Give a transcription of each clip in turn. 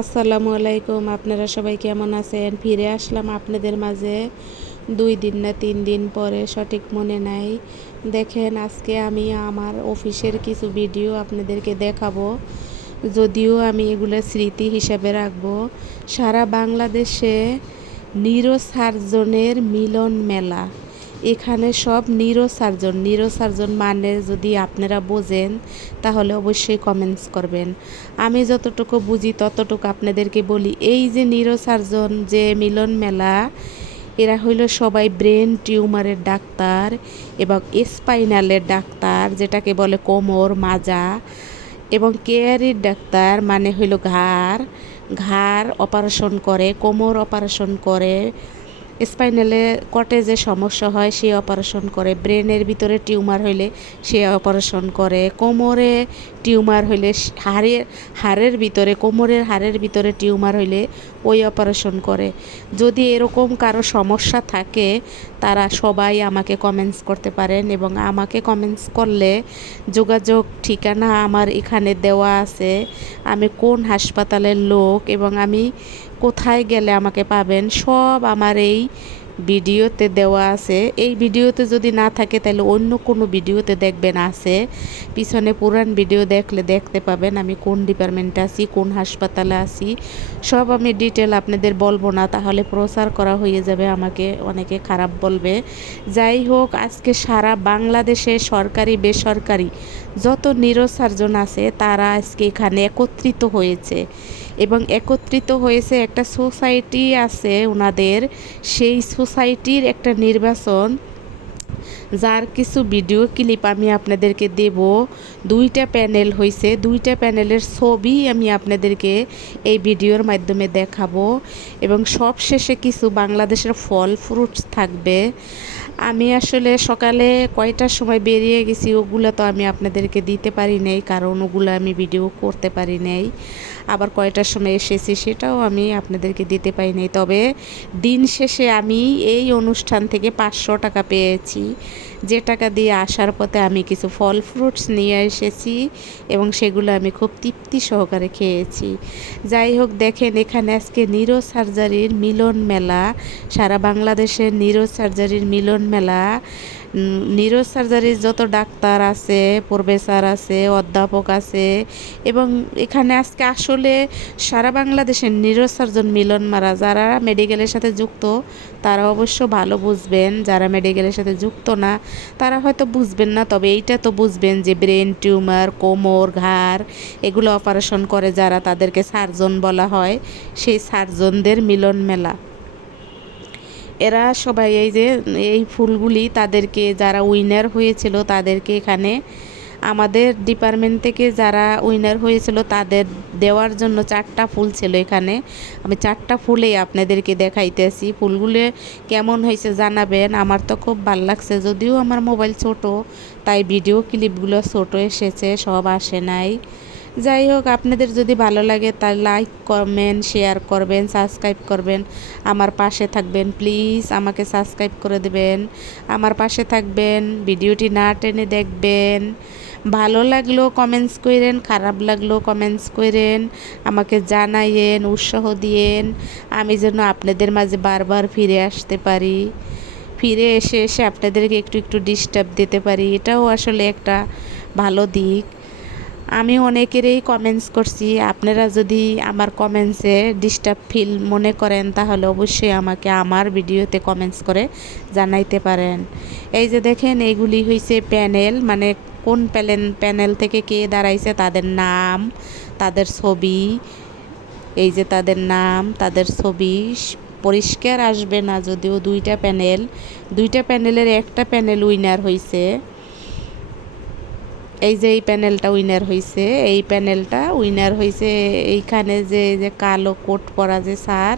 আসসালামু আলাইকুম। আপনারা সবাই কেমন আছেন? ফিরে আসলাম আপনাদের মাঝে 2 দিন না 3 দিন পরে, সঠিক মনে নাই। দেখেন, আজকে আমি আমার অফিসের কিছু ভিডিও আপনাদেরকে দেখাবো। যদিও আমি এগুলো স্মৃতি হিসাবে রাখবো। সারা বাংলাদেশে নিউরোসার্জনের মিলন মেলা। এখানে সব নিউরোসার্জন মানে যদি আপনারা বোঝেন তাহলে অবশ্যই কমেন্টস করবেন। আমি যতটুকু বুঝি ততটুকু আপনাদেরকে বলি। এই যে নিউরোসার্জন যে মিলন মেলা, এরা হইল সবাই ব্রেন টিউমারের ডাক্তার এবং স্পাইনালের ডাক্তার, যেটাকে বলে কোমর মাজা, এবং কেয়ারির ডাক্তার মানে হইল ঘাড় অপারেশন করে, কোমর অপারেশন করে, স্পাইনালে কটে যে সমস্যা হয় সে অপারেশন করে, ব্রেনের ভিতরে টিউমার হইলে সে অপারেশন করে, কোমরে টিউমার হইলে হাড়ের ভিতরে, কোমরের হাড়ের ভিতরে টিউমার হইলে ওই অপারেশন করে। যদি এরকম কারো সমস্যা থাকে তারা সবাই আমাকে কমেন্টস করতে পারেন, এবং আমাকে কমেন্টস করলে যোগাযোগ ঠিকানা আমার এখানে দেওয়া আছে। আমি কোন হাসপাতালের লোক এবং আমি কোথায় গেলে আমাকে পাবেন সব আমার এই ভিডিওতে দেওয়া আছে। এই ভিডিওতে যদি না থাকে তাহলে অন্য কোনো ভিডিওতে দেখবেন আছে। পিছনে পুরান ভিডিও দেখলে দেখতে পাবেন আমি কোন ডিপার্টমেন্টে আছি, কোন হাসপাতালে আছি। সব আমি ডিটেল আপনাদের বলবো না, তাহলে প্রচার করা হয়ে যাবে, আমাকে অনেকে খারাপ বলবে। যাই হোক, আজকে সারা বাংলাদেশে সরকারি বেসরকারি যত নিউরোসার্জন আছে তারা আজকে এখানে একত্রিত হয়েছে, এবং একত্রিত হয়েছে একটা সোসাইটি আছে ওনাদের। সেই সোসাইটির একটা নির্বাচন, যার কিছু ভিডিও ক্লিপ আমি আপনাদেরকে দেব। 2টা প্যানেল হয়েছে, 2টা প্যানেলের ছবি আমি আপনাদেরকে এই ভিডিওর মাধ্যমে দেখাবো, এবং সব শেষে কিছু বাংলাদেশের ফল ফ্রুটস থাকবে। আমি আসলে সকালে কয়টার সময় বেরিয়ে গেছি ওগুলো তো আমি আপনাদেরকে দিতে পারি নাই, কারণ ওগুলো আমি ভিডিও করতে পারি নাই। আবার কয়টার সময় এসেছি সেটাও আমি আপনাদেরকে দিতে পারি নাই। তবে দিন শেষে আমি এই অনুষ্ঠান থেকে 500 টাকা পেয়েছি, যে টাকা দিয়ে আসার পথে আমি কিছু ফল ফ্রুটস নিয়ে এসেছি, এবং সেগুলো আমি খুব তৃপ্তি সহকারে খেয়েছি। যাই হোক, দেখেন এখানে আজকে নিউরোসার্জারির মিলন মেলা, সারা বাংলাদেশের নিউরোসার্জারির মিলন মেলা। নিউরোসার্জারির যত ডাক্তার আছে, প্রফেসর আছে, অধ্যাপক আছে, এবং এখানে আজকে আসলে সারা বাংলাদেশের নিউরোসার্জন মিলন মেলা। যারা মেডিকেলের সাথে যুক্ত তারা অবশ্য ভালো বুঝবেন, যারা মেডিকেলের সাথে যুক্ত না তারা হয়তো বুঝবেন না। তবে এইটা তো বুঝবেন যে ব্রেন টিউমার, কোমর, ঘাড় এগুলো অপারেশন করে যারা, তাদেরকে সার্জন বলা হয়। সেই সার্জনদের মিলন মেলা। এরা সবাই এই যে এই ফুলগুলি তাদেরকে, যারা উইনার হয়েছিল তাদেরকে এখানে আমাদের ডিপার্টমেন্ট থেকে যারা উইনার হয়েছিল তাদের দেওয়ার জন্য 4টা ফুল ছিল এখানে। আমি 4টা ফুলেই আপনাদেরকে দেখাইতেছি। ফুলগুলো কেমন হয়েছে জানাবেন। আমার তো খুব ভালো লাগছে, যদিও আমার মোবাইল ছোট তাই ভিডিও ক্লিপগুলো ছোট এসেছে, সব আসে নাই। যাই হোক, আপনাদের যদি ভালো লাগে তাহলে লাইক, কমেন্ট, শেয়ার করবেন, সাবস্ক্রাইব করবেন, আমার পাশে থাকবেন। প্লিজ আমাকে সাবস্ক্রাইব করে দেবেন, আমার পাশে থাকবেন, ভিডিওটি না টেনে দেখবেন। ভালো লাগলো কমেন্টস করেন, খারাপ লাগলো কমেন্টস করেন, আমাকে জানাইয়েন, উৎসাহ দিয়েন, আমি যেন আপনাদের মাঝে বারবার ফিরে আসতে পারি, ফিরে এসে এসে আপনাদেরকে একটু একটু ডিস্টার্ব দিতে পারি। এটাও আসলে একটা ভালো দিক। আমি অনেকেরই কমেন্টস করছি, আপনারা যদি আমার কমেন্টসে ডিস্টার্ব ফিল মনে করেন তাহলে অবশ্যই আমাকে আমার ভিডিওতে কমেন্টস করে জানাইতে পারেন। এই যে দেখেন, এইগুলি হয়েছে প্যানেল, মানে কোন প্যানেল থেকে কে দাঁড়াইছে তাদের নাম, তাদের ছবি। এই যে তাদের নাম, তাদের ছবি পরিষ্কার আসবে না, যদিও 2টা প্যানেলের একটা প্যানেল উইনার হয়েছে। এই যে এই প্যানেলটা উইনার হয়েছে, এই প্যানেলটা উইনার হয়েছে। এইখানে যে যে কালো কোট পরা যে স্যার,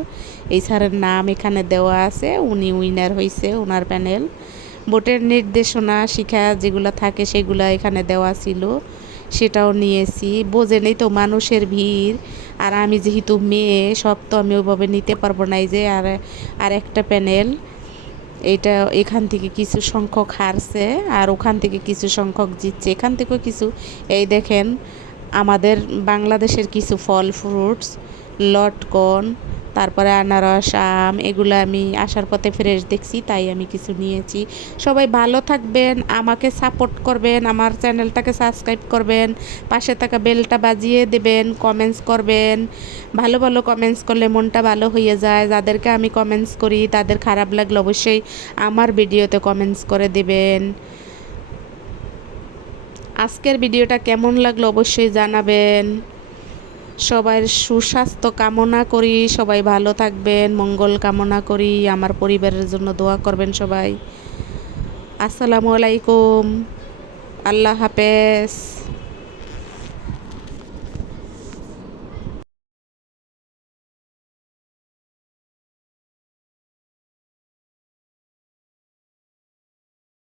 এই স্যারের নাম এখানে দেওয়া আছে, উনি উইনার হয়েছে। ওনার প্যানেল ভোটের নির্দেশনা শিক্ষা যেগুলো থাকে সেগুলো এখানে দেওয়া ছিল, সেটাও নিয়েছি। বোঝেনই তো মানুষের ভিড়, আর আমি যেহেতু মেয়ে সব তো আমি ওইভাবে নিতে পারবো না। এই যে আর একটা প্যানেল, এইটা এখান থেকে কিছু সংখ্যক হারছে আর ওখান থেকে কিছু সংখ্যক জিতছে, এখান থেকেও কিছু। এই দেখেন আমাদের বাংলাদেশের কিছু ফল ফ্রুটস, লটকন, তারপরে আনারস, আম, এগুলো আমি আসার পথে ফ্রেশ দেখছি তাই আমি কিছু নিয়েছি। সবাই ভালো থাকবেন, আমাকে সাপোর্ট করবেন, আমার চ্যানেলটাকে সাবস্ক্রাইব করবেন, পাশে থাকা বেলটা বাজিয়ে দেবেন, কমেন্টস করবেন। ভালো ভালো কমেন্টস করলে মনটা ভালো হয়ে যায়। যাদেরকে আমি কমেন্টস করি তাদের খারাপ লাগলে অবশ্যই আমার ভিডিওতে কমেন্টস করে দেবেন। আজকের ভিডিওটা কেমন লাগলো অবশ্যই জানাবেন। সবার সুস্বাস্থ্য কামনা করি, সবাই ভালো থাকবেন, মঙ্গল কামনা করি, আমার পরিবারের জন্য দোয়া করবেন সবাই। আসসালামু আলাইকুম, আল্লাহ হাফেজ।